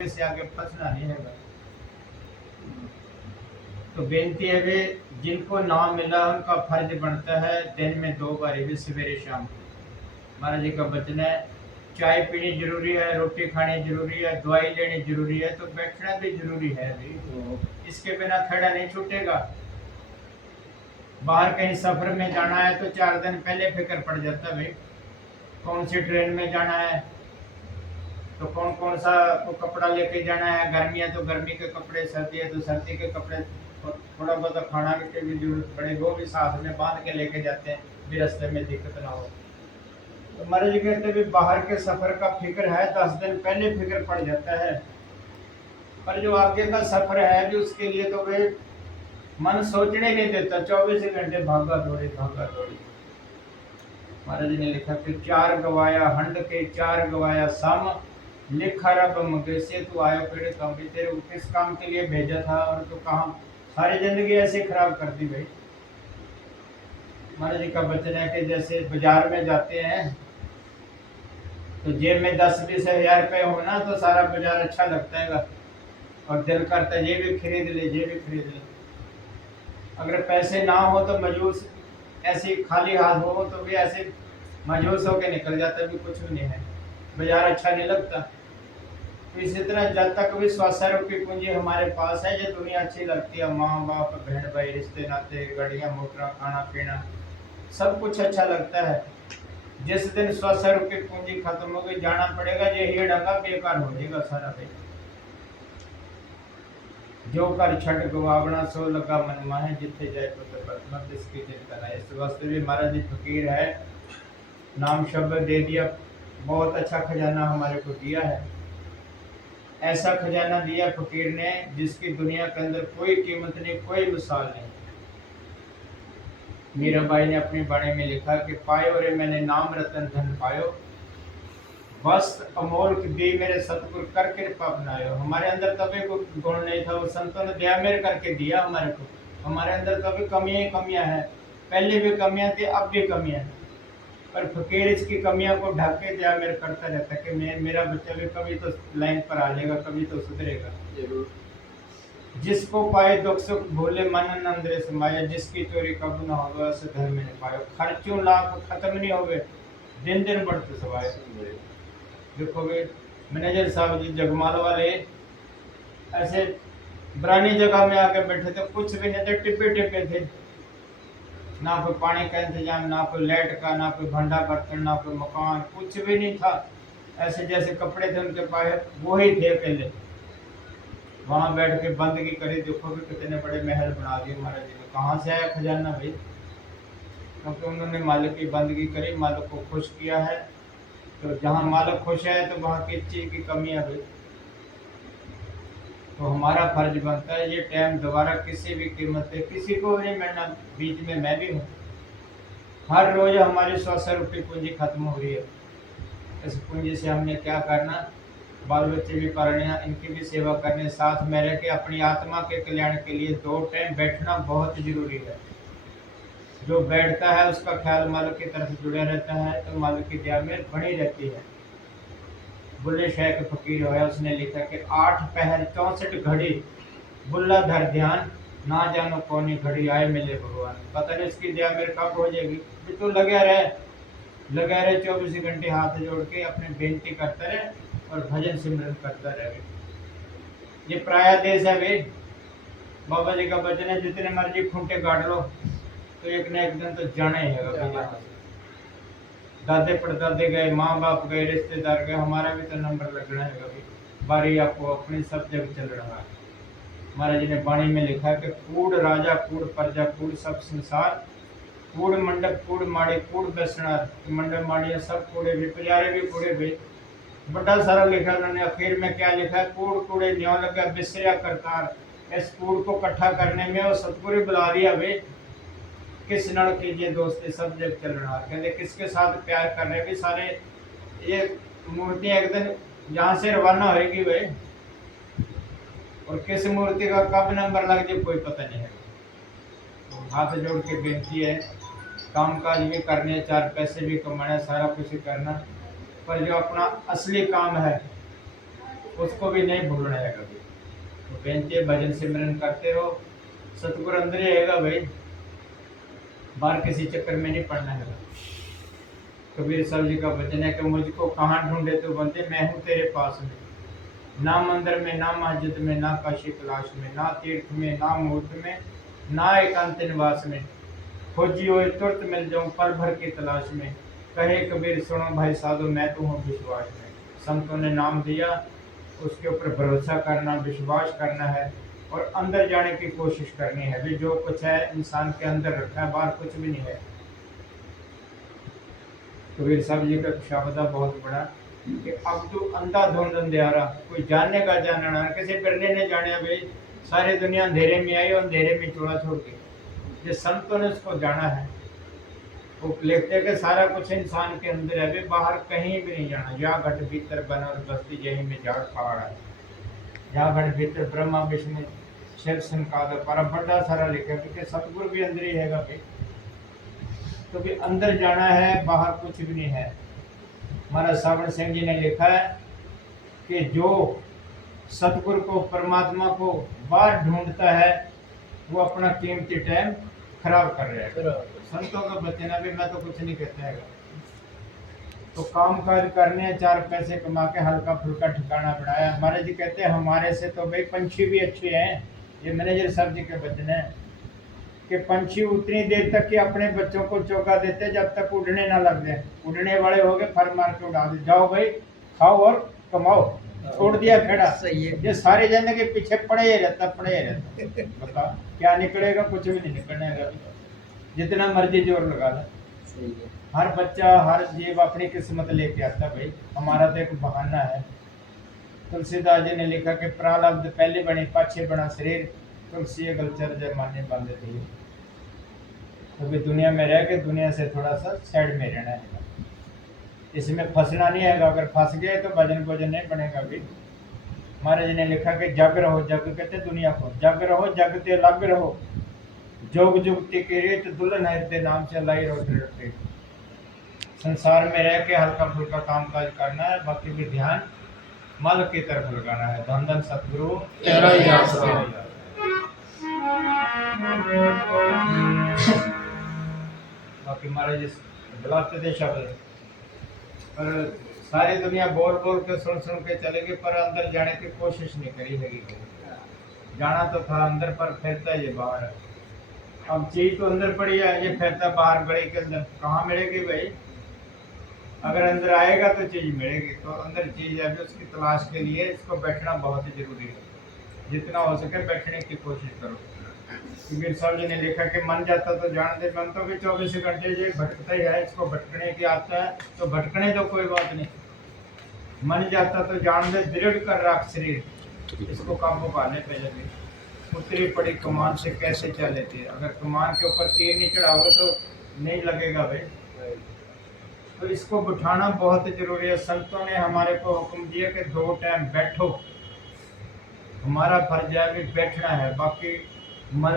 से आगे फंसना नहीं है। तो बेनती है वे जिनको नाम मिला उनका फर्ज बनता है दिन में 2 बार भी सवेरे शाम। महाराज जी का वचन है, चाय पीनी जरूरी है, रोटी खानी जरूरी है, दवाई लेनी जरूरी है, तो बैठना भी जरूरी है भाई। इसके बिना खड़ा नहीं छूटेगा। बाहर कहीं सफर में जाना है तो 4 दिन पहले फिक्र पड़ जाता है भाई, कौन सी ट्रेन में जाना है, तो कौन कौन सा को कपड़ा लेके जाना है। गर्मी है तो गर्मी के कपड़े, सर्दी है तो सर्दी के कपड़े, थोड़ा बहुत खाना की भी जरूरत पड़े वो भी साथ में बांध के लेके जाते हैं भी रास्ते में दिक्कत ना हो। तो महाराज जी कहते भी बाहर के सफर का फिक्र है, 10 दिन पहले फिक्र पड़ जाता है, पर जो आगे का सफर है भी उसके लिए तो वे मन सोचने नहीं देता, 24 घंटे भागा दौड़ी भागा दौड़ी। महाराज जी ने लिखा कि 4 गवाया हंड के 4 गवाया सम, लिखा रब मगे से तू आया पेड़ काम भी, तेरे को किस काम के लिए भेजा था और तू कहाँ सारी जिंदगी ऐसे खराब कर दी भाई। महाराज जी का वचन है कि जैसे बाजार में जाते हैं तो जेब में 10-20 हजार रुपए हो ना तो सारा बाजार अच्छा लगता है और दिल करता है ये भी खरीद ले ये भी खरीद ले। अगर पैसे ना हो तो मजूस ऐसे खाली हाथ हो तो भी ऐसे मजूस होके निकल जाता है भी कुछ भी नहीं है, बाजार अच्छा नहीं लगता। तो इसी तरह जब तक भी स्वास्थ्य की पूंजी हमारे पास है, ये दुनिया अच्छी लगती है, माँ बाप बहन भाई रिश्ते नाते गाड़ियाँ मोटर खाना पीना सब कुछ अच्छा लगता है। जिस दिन स्वास्थ्य की पूंजी खत्म हो गई जाना पड़ेगा, ये ही डंगा बेकार हो जाएगा सारा भाई। जो कर छठ गवावना सो लगा मन माहे, जिथे जाए तो इसकी चिंता है। इस वास्ते भी महाराज जी फकीर है, नाम शब्द दे दिया, बहुत अच्छा खजाना हमारे को दिया है। ऐसा खजाना दिया फकीर ने जिसकी दुनिया के अंदर कोई कीमत नहीं, कोई मिसाल नहीं। मीराबाई ने अपनी बाणी में लिखा कि पायो रे मैंने नाम रतन धन पायो, वस्त अमोल दी मेरे सतगुरु कर कृपा बनायो। हमारे अंदर कभी कोई गुण नहीं था, वो संतों ने दया मेरे करके दिया हमारे को। हमारे अंदर कभी कमियां ही कमियां हैं, पहले भी कमियां थी अब भी कमियां हैं, पर फकीर इसकी कमियां को ढक के दया मेरे करता रहता है कि मेरा बच्चा भी कभी तो लाइन पर आ जाएगा, कभी तो सुधरेगा जरूर। जिसको पाए दुख सुख भूले मन अंदर समाया, जिसकी चोरी कब न होगा उसे धर्म में पायो। खर्चों लाख खत्म नहीं होवे, दिन दिन बढ़ते सवाए। देखोगे मैनेजर साहब जी जगमाल वाले ऐसे पुरानी जगह में आके बैठे थे, कुछ भी नहीं थे, टिप्पे टिप्पे थे, ना कोई पानी का इंतजाम, ना कोई लाइट का, ना कोई भंडा बर्तन, ना कोई मकान, कुछ भी नहीं था। ऐसे जैसे कपड़े थे उनके पास वो ही थे पहले। वहां बैठ के बंदगी करी, देखो भी कितने बड़े महल बना दिए महाराज जी ने। कहाँ से आया खजाना भाई? क्योंकि उन्होंने मालिक की बंदगी करी, मालिक को खुश किया है। तो जहाँ मालिक खुश है तो वहाँ किस चीज की कमी है भाई? तो हमारा फर्ज बनता है ये टाइम दोबारा किसी भी कीमत पे किसी को नहीं मिलना, बीच में मैं भी हूँ। हर रोज हमारी 100 रुपये पूंजी खत्म हो रही है। इस पूंजी से हमने क्या करना, बाल बच्चे भी पालने, इनकी भी सेवा करने, साथ में रह के अपनी आत्मा के कल्याण के लिए 2 टाइम बैठना बहुत जरूरी है। जो बैठता है उसका ख्याल मालिक की तरफ जुड़ा रहता है, तो मालिक की दया में बनी रहती है। बुल्ले शाह के फकीर होया, उसने लिखा कि 8 पहर 64 घड़ी बुल्ला धर ध्यान, ना जानो कौन घड़ी आए मिले भगवान। पता नहीं इसकी दया मेरे कब हो जाएगी। तो लगा रहे 24 घंटे हाथ जोड़ के अपने बेनती करता रहे और भजन सिमरन करता रहे। ये प्राया देश है वे, बाबा जी का वचन है, जितने मर्जी खूंटे गाड़ लो तो एक न एक दिन तो जाना ही है। दादे परदादे गए, माँ बाप गए, रिश्तेदार गए, हमारा भी तो नंबर लगना है कभी। बारी आपको अपनी सब जगह चल रहा है। महाराज जी ने वाणी में लिखा कि कूड़ राजा कूड़ प्रजा कूड़ सब संसार, कूड़ मंडप कूड़ माड़े कूड़ बेसनार। मंडप माड़िया सब कूड़े भी, पुजारे भी कूड़े भी, बड़ा सारा लिखा उन्होंने। आखिर में क्या लिखा, कूड़ कूड़े न्यों लगा बिसरिया करतार। इस कूड़ को इकट्ठा करने में वो सतगुरु बुला रही है भाई, किस नड़ कीजिए दोस्ती सब जग चल रहा। कहते किसके साथ प्यार कर रहे भी सारे, ये मूर्तियां एक दिन यहाँ से रवाना होगी भाई, और किस मूर्ति का कब नंबर लग जाए कोई पता नहीं है। हाथ जोड़ के बेनती है, काम काज भी करने, 4 पैसे भी कमाने, सारा कुछ करना, पर जो अपना असली काम है उसको भी नहीं भूलना है कभी। तो बेनती है भजन सिमरन करते रहो, सतगुरु अंदर ही रहेगा भाई, बाहर किसी चक्कर में नहीं पड़ना है। कबीर साहब जी का वचन है कि मुझको कहाँ ढूंढे तो बंदे, मैं हूँ तेरे पास में। ना मंदिर में, ना मस्जिद में, ना काशी कैलाश में, ना तीर्थ में, ना मूर्त में, ना एकांत निवास में, खोजी हो तुरंत मिल जाऊं पल भर की तलाश में। कहे कबीर सुनो भाई साधु, मैं तो हूँ विश्वास में। संतों ने नाम दिया, उसके ऊपर भरोसा करना, विश्वास करना है और अंदर जाने की कोशिश करनी है। भी जो कुछ है इंसान के अंदर रखा है, बाहर कुछ भी नहीं है। कबीर साहब जी का शब्द बहुत बड़ा कि अब तो अंधा धुंध अंधेरा, कोई जानने का जानना, किसी बिरले ने जाने भाई, सारी दुनिया अंधेरे में आई और अंधेरे में चोला छोड़ के, जिस संतों ने उसको जाना है वो लिखते हैं कि सारा कुछ इंसान के अंदर है, भी बाहर कहीं भी नहीं जाना। या घट भीतर बना और बस्ती यही में झाड़ पहाड़ है, या घट भीतर ब्रह्मा विष्णु शिव संकाद पर बड़ा सारा लिखा है कि सतगुरु भी अंदर ही है भाई। तो भी अंदर जाना है, बाहर कुछ भी नहीं है। महाराज सावण सिंह जी ने लिखा है कि जो सतगुरु को, परमात्मा को बाहर ढूंढता है वो अपना कीमती टाइम खराब कर रहा है। संतों का बचना भी, मैं तो कुछ नहीं कहता है। तो काम काज करने हैं, चार पैसे कमा के हल्का फुल्का ठिकाना बनाया। महाराज जी कहते हैं हमारे से तो भाई पंछी भी अच्छे हैं। ये मैनेजर साहब जी के वचन है कि पंछी उतनी देर तक कि अपने बच्चों को चौका देते जब तक उड़ने ना लग जाए। उड़ने वाले हो गए, फर मार के उड़ा दे, जाओ भाई खाओ और कमाओ, छोड़ दिया खेड़ा। ये सारे जने के पीछे पड़े ही रहता, पड़े ही रहता। बता क्या निकलेगा, कुछ भी नहीं निकलने, जितना मर्जी जोर लगा दे। हर बच्चा, हर जीव अपनी किस्मत लेके आता भाई, हमारा तो एक बहाना है। तुलसीदास जी ने लिखा कि प्रारब्ध पहले बने पाछे बना शरीर, तुलसी गलचर जमाने बांधे थे। तो भी दुनिया में रह के दुनिया से थोड़ा सा साइड में रहना है, इसमें फंसना नहीं है। अगर फंस गए तो भजन भोजन नहीं बनेगा भी। महाराज ने लिखा कि जग रहो, जग कहते दुनिया को, जग रहो जगते लग रहो, जोग जुगती के रेत दुल्हन हृदय नाम से लाई रहो। संसार में रह के हल्का फुल्का काम काज करना है, बाकी भी ध्यान मल की तरफ लगाना है। धन धन सतगुरु तेरा ही आसरा। बाकी महाराज बुलाते थे शब्द, पर सारी दुनिया बोल बोल के सुन सुन के चलेगी, पर अंदर जाने की कोशिश नहीं करी है। जाना तो था अंदर, पर फिरता ये बाहर है। अब चीज तो अंदर पड़ी है, ये फिरता बाहर गली के अंदर कहाँ मिलेगी भाई। अगर अंदर आएगा तो चीज मिलेगी। तो अंदर चीज है, उसकी तलाश के लिए इसको बैठना बहुत ही जरूरी है। जितना हो सके बैठने की कोशिश करो। कबीर साहब जी ने लिखा कि मन जाता तो जान दे, मन तो भी 24 घंटे ये भटकता ही है, इसको भटकने की आता है तो भटकने तो कोई बात नहीं। मन जाता तो जान दे, दृढ़ कर रख शरीर, इसको काबू पाने पे लगे। उतरी पड़ी कमान से कैसे चल लेती है, अगर कमान के ऊपर तीर नहीं चढ़ाओगे तो नहीं लगेगा भाई। तो इसको बिठाना बहुत जरूरी है। संतों ने हमारे को हुक्म दिया कि 2 टाइम बैठो, हमारा फर्ज है भी बैठना है, बाकी मन